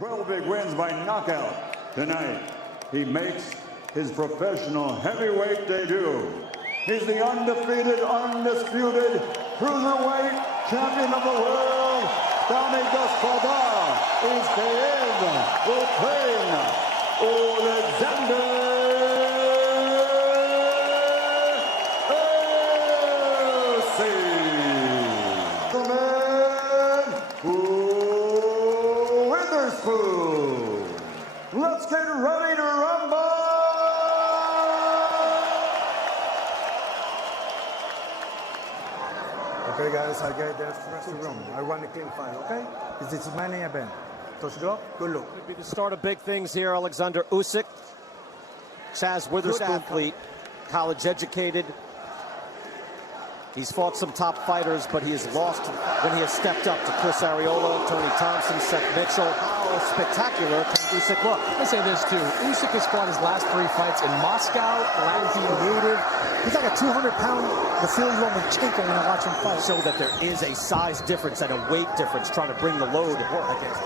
12 big wins by knockout. Tonight, he makes his professional heavyweight debut. He's the undefeated, undisputed cruiserweight champion of the world. Dami gospoda, ustedes Ukraine, Oleksandr Usyk. Witherspoon. Let's get ready to rumble. Okay, guys, I get the rest of the room. I want a clean fight, okay? This is my main event. Good luck. Could be the start of big things here. Oleksandr Usyk, Chazz Witherspoon athlete, college educated. He's fought some top fighters, but he has lost when he has stepped up to Chris Arreola, Tony Thompson, Seth Mitchell. How spectacular can Usyk look? I'll say this too. Usyk has fought his last 3 fights in Moscow, creative. He's like a 200-pound Vasily Lomachenko when I watch him fight. So that there is a size difference and a weight difference trying to bring the load to work against.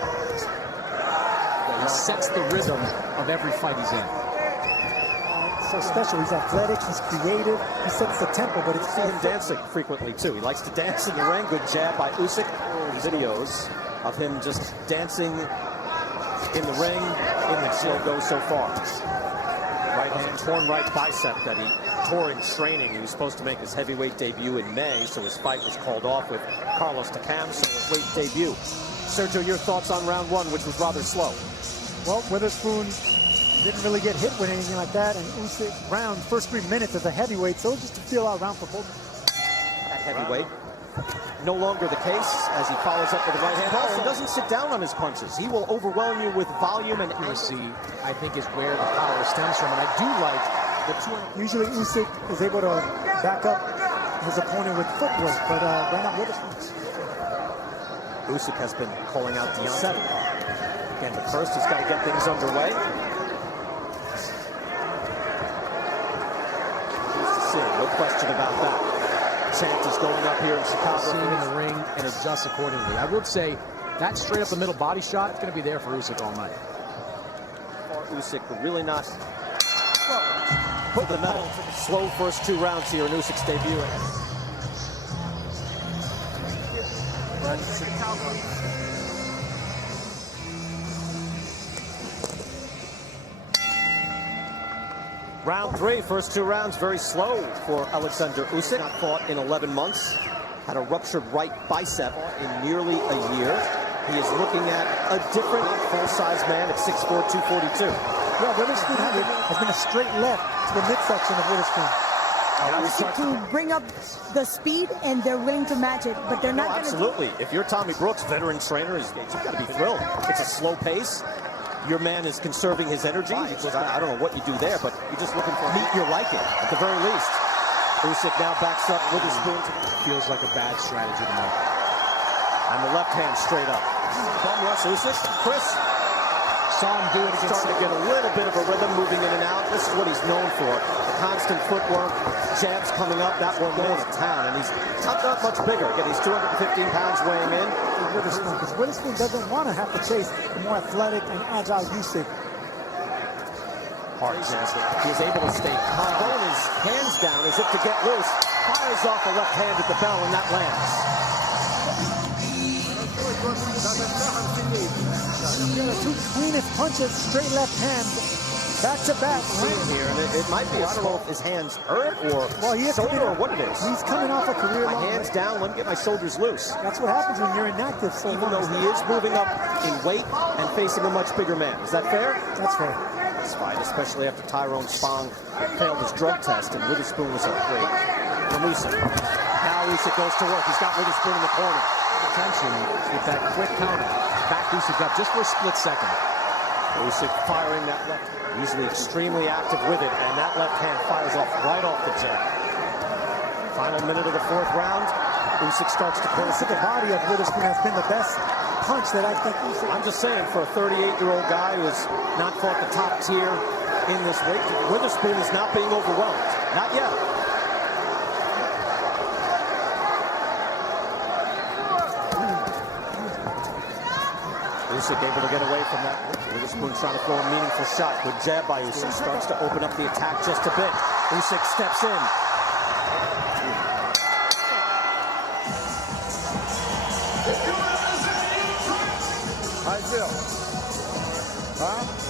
He sets the rhythm of every fight he's in. So special. He's athletic. He's creative. He sets the tempo, but it's him dancing frequently too. He likes to dance in the ring. Good jab by Usyk. Videos of him just dancing in the ring. In the show goes so far. Right hand, torn right bicep that he tore in training. He was supposed to make his heavyweight debut in May, so his fight was called off with Carlos Takam. So his weight debut. Sergio, your thoughts on round 1, which was rather slow? Well, Witherspoon didn't really get hit with anything like that, and Usyk round first 3 minutes as a heavyweight, so just to feel out round for both. At heavyweight, no longer the case as he follows up with the right hand. Also doesn't sit down on his punches. He will overwhelm you with volume and accuracy. I think is where the power stems from, and I do like the 200. Usually Usyk is able to back up his opponent with footwork, but they're not Witherspoon. Usyk has been calling out Deontay. Again, but first he's got to get things underway. No question about that. Chant is going up here in Chicago. See him in the ring and adjust accordingly. I would say that straight up the middle body shot is going to be there for Usyk all night. Usyk really not put the metal. Slow first 2 rounds here in Usyk's debut. Round 3, first 2 rounds, very slow for Oleksandr Usyk. Not fought in 11 months. Had a ruptured right bicep in nearly a year. He is looking at a different full-size man at 6'4", 242. Yeah, Witherspoon has been a straight left to the midsection of Witherspoon. To bring up the speed, and they're willing to match it, but they're not going to. Absolutely. If you're Tommy Brooks, veteran trainer, you've got to be thrilled. It's a slow pace. Your man is conserving his energy. I don't know what you do there, but you're just looking for meat you're liking, at the very least. Usyk now backs up with his spoon. Feels like a bad strategy to make. And the left hand straight up. Bum rush, Usyk. Chris saw him do it against. Starting to get a little bit of a rhythm, moving in and out. This is what he's known for. The constant footwork, jabs coming up. That one going to town, and he's not that much bigger. Again, he's 215 pounds weighing in. Witherspoon, because Witherspoon doesn't want to have to chase the more athletic and agile Usyk. Hard chance. He is able to stay calm, throwing his hands down as if to get loose. Fires off a left hand at the bell, and that lands. The 2 cleanest punches, straight left hand, back to back. Here, and it might be, I don't know if his hands hurt or shoulder or what it is. He's coming off a career. My hands down, let me get my shoulders loose. That's what happens when you're inactive. So even though he is moving up in weight and facing a much bigger man. Is that fair? That's fair. This fight, especially after Tyrone Spong failed his drug test and Witherspoon was a great from Usyk. Now Usyk goes to work. He's got Witherspoon in the corner. Attention with that quick counter. Back Usyk up just for a split second. Usyk firing that left. Usually extremely active with it, and that left hand fires off right off the jab. Final minute of the 4th round. Usyk starts to close. The body of Witherspoon has been the best punch that I think Usyk. I'm just saying, for a 38-year-old guy who's not fought the top tier in this weight, Witherspoon is not being overwhelmed. Not yet. Usyk able to get away from that. Witherspoon trying to throw a meaningful shot. Good jab by Usyk. Starts to open up the attack just a bit. Usyk steps in. How you feel? Huh?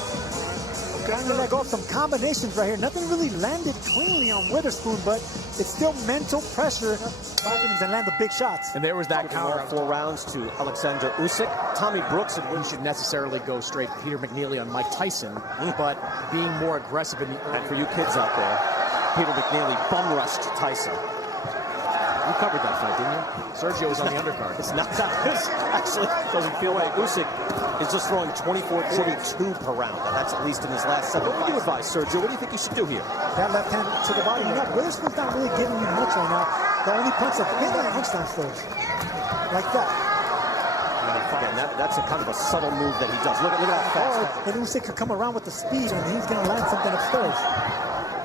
Trying to let go of some combinations right here. Nothing really landed cleanly on Witherspoon, but it's still mental pressure and land the big shots. And there was that counter. 4 rounds to Oleksandr Usyk. Tommy Brooks and We should necessarily go straight Peter McNeely on Mike Tyson, but being more aggressive in the early. And for you kids out there, Peter McNeely bum rushed Tyson. You covered that fight, didn't you? Sergio was on the undercard. It's not that. This actually doesn't feel right. Usyk is just throwing 24-42 per round. And that's at least in his last 7. What do you advise, Sergio? What do you think you should do here? That left hand to the body. You know, Witherspoon's not really giving you much right now. The only punch that hit that punch downstairs. Like that. Again, that's a kind of a subtle move that he does. Look at how fast. And Usyk could come around with the speed, and he's going to land something upstairs.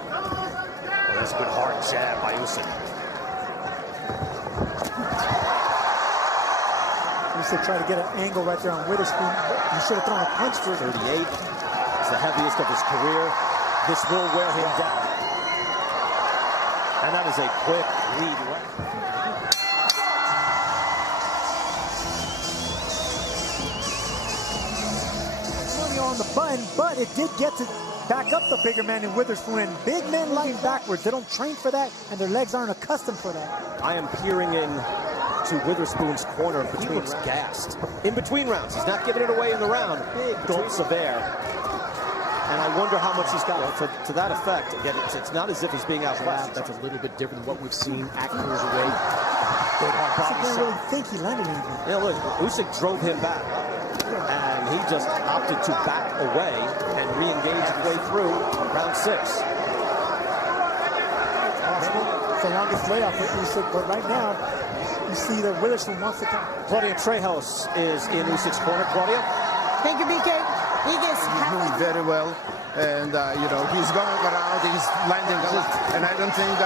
Well, there's a good hard jab by Usyk. Usyk tried to get an angle right there on Witherspoon. He should have thrown a punch for 38. It's the heaviest of his career. This will wear him down. And that is a quick lead. Money on the button, but it did get to back up the bigger man in Witherspoon. And big men lying backwards. They don't train for that, and their legs aren't accustomed for that. I am peering in to Witherspoon's corner. He looks gassed. In between rounds. He's not giving it away in the round. Big gulps of air. And I wonder how much he's got. To that effect, again, it's not as if he's being outclassed. That's a little bit different than what we've seen at cruiserweight. Good hard body I shot. don't really think he landed anything. Yeah, look, Usyk drove him back. And he just opted to back away and re-engage his way through round 6. It's the longest layoff for Usyk, but right now, you see that Witherspoon wants to come. Claudia Trejos is in Usyk's corner. Claudia? Thank you, BK. He gets He's doing very well, and you know, he's going around, he's landing good, and I don't think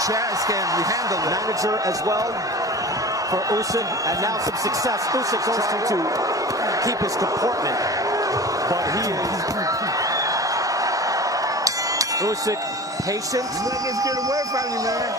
Chazz can handle it. Manager as well for Usyk, and now some success. Usyk's trying to keep his comportment, but he is Usyk patient. Niggas get away from you, man.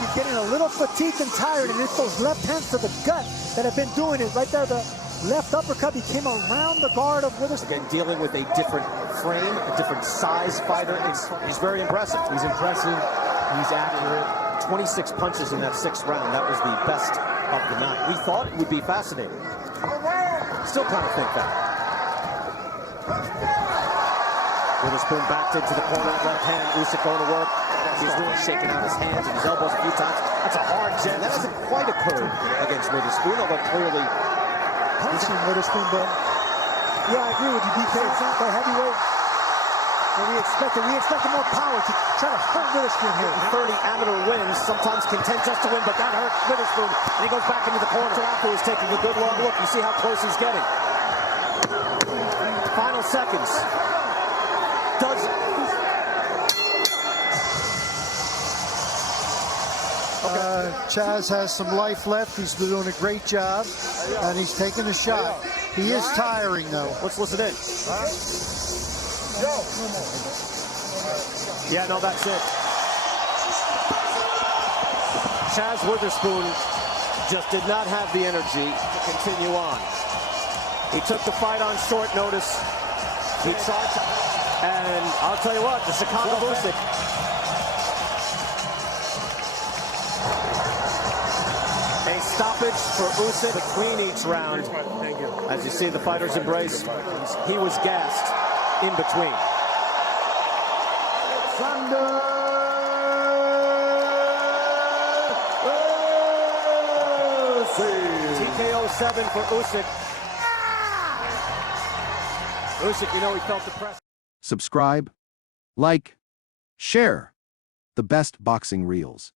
He's getting a little fatigued and tired, and it's those left hands to the gut that have been doing it. Right there, the left uppercut, he came around the guard of Witherspoon. Again, dealing with a different frame, a different size fighter. He's very impressive. He's impressive. He's accurate. 26 punches in that 6th round. That was the best of the night. We thought it would be fascinating. Still kind of think that. Witherspoon backed into the corner, left hand. Usyk going to work. He's really shaking out his hands and his elbows a few times. That's a hard jab. That hasn't quite occurred against Witherspoon, although clearly Punching Witherspoon, but yeah, I agree with you, BK. It's not the heavyweight that we expected. We expected more power to try to hurt Witherspoon here. 30 amateur wins, sometimes content just to win, but that hurt Witherspoon. And he goes back into the corner. Afu is taking a good long look. You see how close he's getting. Final seconds. Does Chazz has some life left. He's doing a great job, and he's taking a shot. He is tiring, though. Let's listen in. Yeah, no, that's it. Chazz Witherspoon just did not have the energy to continue on. He took the fight on short notice. He tried to, and I'll tell you what, the Chicago Usyk. A stoppage for Usyk between each round. As you see the fighters embrace, he was gassed in between. TKO 7 for Usyk. Usyk, you know, he felt the press. Subscribe, like, share. The best boxing reels.